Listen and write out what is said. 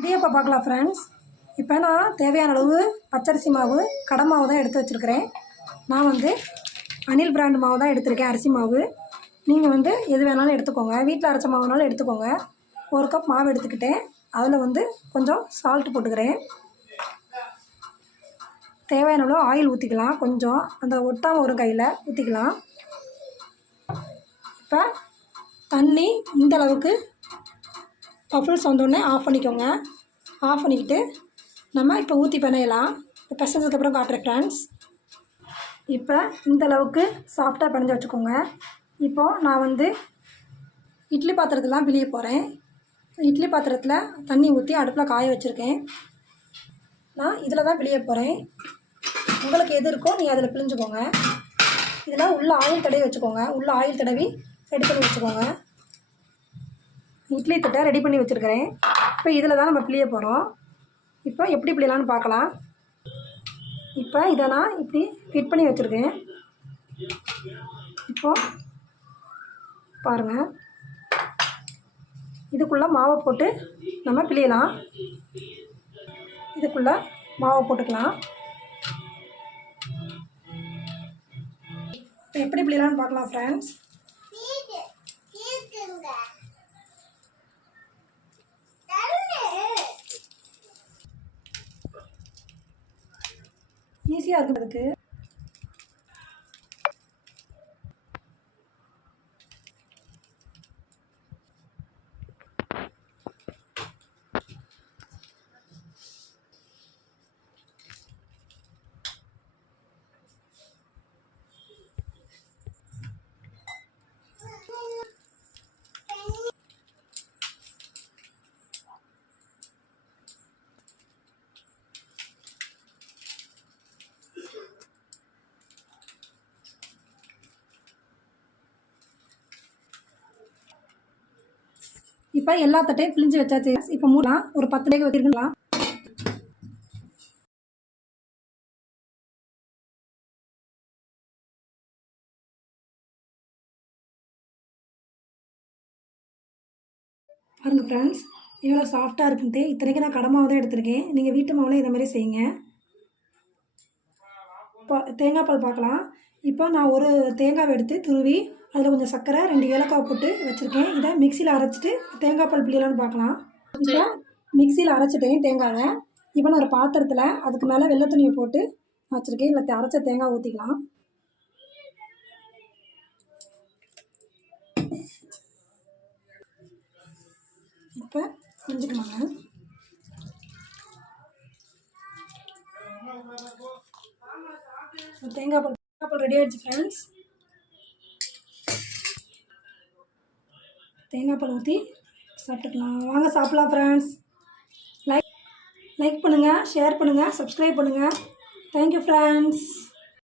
இடியப்பம் பார்க்கலாம் ஃப்ரெண்ட்ஸ். இப்போ நான் தேவையான அளவு பச்சரிசி மாவு, கடை மாவு தான் எடுத்து வச்சுருக்கிறேன். நான் வந்து அனில் பிராண்ட் மாவு தான் எடுத்திருக்கேன், அரிசி மாவு. நீங்கள் வந்து எது வேணாலும் எடுத்துக்கோங்க, வீட்டில் அரைச்ச மாவுனாலும் எடுத்துக்கோங்க. 1 கப் மாவு எடுத்துக்கிட்டேன். அதில் வந்து கொஞ்சம் சால்ட்டு போட்டுக்கிறேன். தேவையான அளவு ஆயில் ஊற்றிக்கலாம். கொஞ்சம் அந்த ஒட்டாமல் ஒரு கையில் ஊற்றிக்கலாம். இப்போ தண்ணி இந்த அளவுக்கு பஃபிள்ஸ் வந்தோடனே ஆஃப் பண்ணிக்கோங்க. ஆஃப் பண்ணிக்கிட்டு நம்ம இப்போ ஊற்றி பிணையலாம். இப்போ பிசைஞ்சதுக்கப்புறம் காட்டுறேன் ஃப்ரெண்ட்ஸ். இப்போ இந்த அளவுக்கு சாஃப்டாக பிணைஞ்சு வச்சுக்கோங்க. இப்போது நான் வந்து இட்லி பாத்திரத்தில் தான் பிழிய போகிறேன். இட்லி பாத்திரத்தில் தண்ணி ஊற்றி அடுப்பில் காய வச்சுருக்கேன். நான் இதில் தான் பிழிய போகிறேன். உங்களுக்கு எது இருக்கோ நீங்கள் அதில் பிழிஞ்சுக்கோங்க. இதில் உள்ள ஆயில் தடவி வச்சுக்கோங்க. உள்ள ஆயில் தடவி ரெடி பண்ணி வச்சுக்கோங்க. இட்லி தட்டை ரெடி பண்ணி வச்சுருக்கிறேன். இப்போ இதில் தான் நம்ம பிழிய போகிறோம். இப்போ எப்படி பிழியலான்னு பார்க்கலாம். இப்போ இதை நான் இப்படி ஃபிட் பண்ணி வச்சுருக்கேன். இப்போது பாருங்கள், இதுக்குள்ளே மாவை போட்டு நம்ம பிழியலாம். இதுக்குள்ளே மாவை போட்டுக்கலாம். இப்போ எப்படி பிழியலான்னு பார்க்கலாம் ஃப்ரெண்ட்ஸ். ஈஸியாக இருக்குது அதுக்கு. இப்போ எல்லா தட்டையும் பிழிஞ்சு வச்சாச்சு. இப்போ மூடலாம். ஒரு 10 நிமிஷம் வச்சுருக்கலாம். பாருங்கள் ஃப்ரெண்ட்ஸ், எவ்வளோ சாஃப்டாக இருக்குன்ட்டு. இத்தனைக்கு நான் கடை மாவு தான் எடுத்திருக்கேன். நீங்கள் வீட்டு மாவில் இதை மாதிரி செய்யுங்க. இப்போ தேங்காய் பால் பார்க்கலாம். இப்போ நான் ஒரு தேங்காவை எடுத்து துருவி அதில் கொஞ்சம் சர்க்கரை 2 ஏலக்காய் போட்டு வச்சுருக்கேன். இதை மிக்சியில் அரைச்சிட்டு தேங்காய் பால் பிழியலான்னு பார்க்கலாம். இப்போ மிக்சியில் அரைச்சிட்டேன் தேங்காவை. இப்போ நான் ஒரு பாத்திரத்தில் அதுக்கு மேலே வெள்ளை துணியை போட்டு வச்சுருக்கேன். இல்லை அரைச்ச தேங்காய் ஊற்றிக்கலாம். இப்போ செஞ்சுக்கலாங்க. தேங்காய் பால் ரெடி ஆகிடுச்சு ஃப்ரெண்ட்ஸ். தேங்காய் பால் ஊற்றி சாப்பிட்டுக்கலாம். வாங்க சாப்பிட்லாம் ஃப்ரெண்ட்ஸ். லைக் பண்ணுங்கள், ஷேர் பண்ணுங்கள், சப்ஸ்கிரைப் பண்ணுங்கள். Thank you friends.